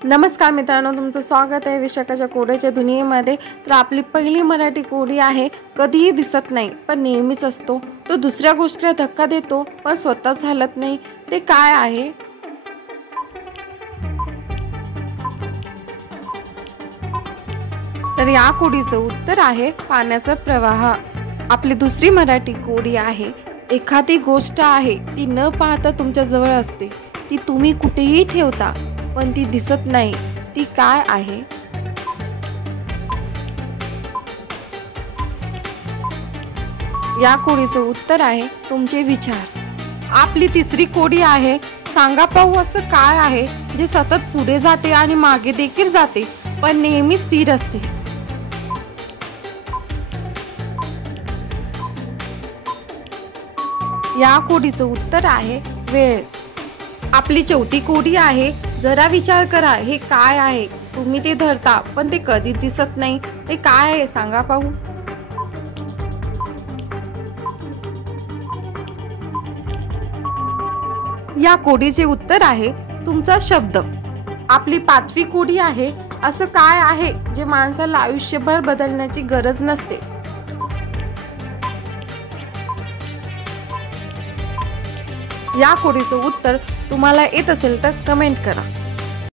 नमस्कार मित्रांनो, तुमचं स्वागत आहे विशाखाच्या कोड्याच्या दुनियेमध्ये। तर आपली पहिली मराठी कोडी आहे, कधीही दिसत नाही पण नेहमीच असतो। तो दुसऱ्या गोष्टीला धक्का देतो पण स्वतःच हलत नाही, ते काय आहे? तर या कोडीचं उत्तर आहे पाण्याचा प्रवाह। आपली दुसरी मराठी कोडी आहे, एखादी गोष्ट आहे ती न पाहता तुमच्या जवळ असते, ती तुम्ही कुठेही ठेवता पण ती दिसत नाही, ती काय आहे? या कोडीचं उत्तर आहे तुमचे विचार। आपली तिसरी कोडी आहे, सांगा पाहू असं काय आहे जे सतत पुढे जाते आणि मागे देखील जाते पण नेहमी स्थिर असते? या कोडीचं उत्तर आहे वेळ। आपली चौथी कोडी आहे, जरा विचार करा हे काय आहे? तुम्ही ते धरता पण ते कधी दिसत नाही, ते काय आहे सांगा पाहू? या कोडीचे उत्तर आहे तुमचा शब्द। आपली पाचवी कोडी आहे, असं काय आहे जे माणसाला आयुष्यभर बदलण्याची गरज नसते? या कोडीचं उत्तर तुम्हाला येत असेल तर कमेंट करा।